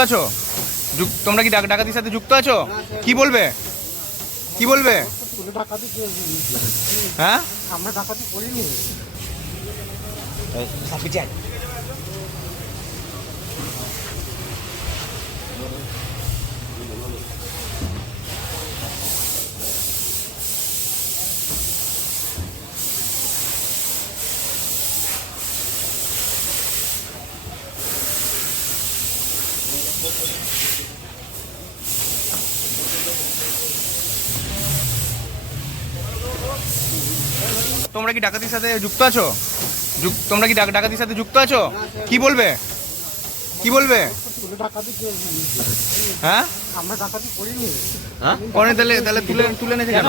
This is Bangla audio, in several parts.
আছো? তোমরা কি ডাকাতির সাথে যুক্ত আছো? কি বলবে? কি বলবে? হ্যাঁ, আমরা ডাকাতি করিনি। তোমরা কি ডাকাতির সাথে যুক্ত আছো? তোমরা কি ডাকাতির সাথে যুক্ত আছো? কি বলবে? কি বলবে? হ্যাঁ, আমরা ডাকাতি করিনি। হ্যাঁ, পরে তাহলে তুলে নিয়েছে কেন?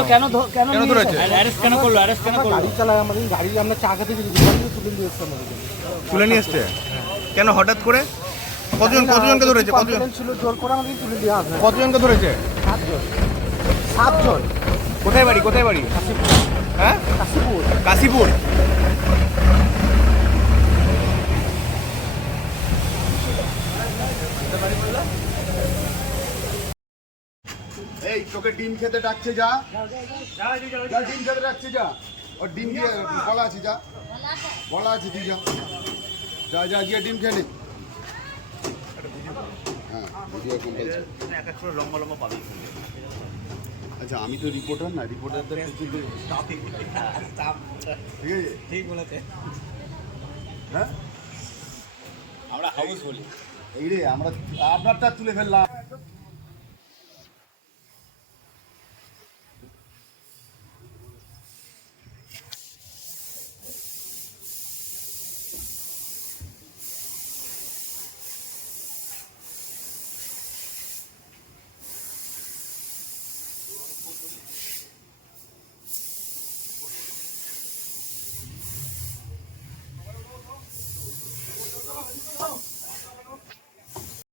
কেন ধরেছে? অ্যারেস্ট কেন করলো? অ্যারেস্ট কেন করলো? গাড়ি চালায় আমাদের, গাড়ি আমরা চাকা থেকে দোকান থেকে তুলে দিয়ে এসছি আমাদের। তুলে নিয়ে এসছে কেন হঠাৎ করে? কতজনকে ধরেছে? কতজন ছিল জোর করে আমাদের তুলে দেওয়া হবে। কতজনকে ধরেছে? 7 জন। কোথায় বাড়ি? কোথায় বাড়ি? হ্যাঁ, কাশীপুর। কাশীপুর। এই তোকে ডিম খেতে ডাকছে, যা যা ডিম খেতে ডাকছে, যা। ওর ডিম দিয়ে বলা আছে, যা বলা আছে, তুই যা যা যা গিয়ে ডিম খেয়ে নে। হ্যাঁ, ভিডিও কম্পালসারি। লম্বা লম্বা পাবি। আচ্ছা, আমি তো রিপোর্টার না, রিপোর্টারদের ঠিক আছে, ঠিক বলেছে। হ্যাঁ আমরা হাউস বলি। এই রে আমরা আপনারটা তুলে ফেললাম।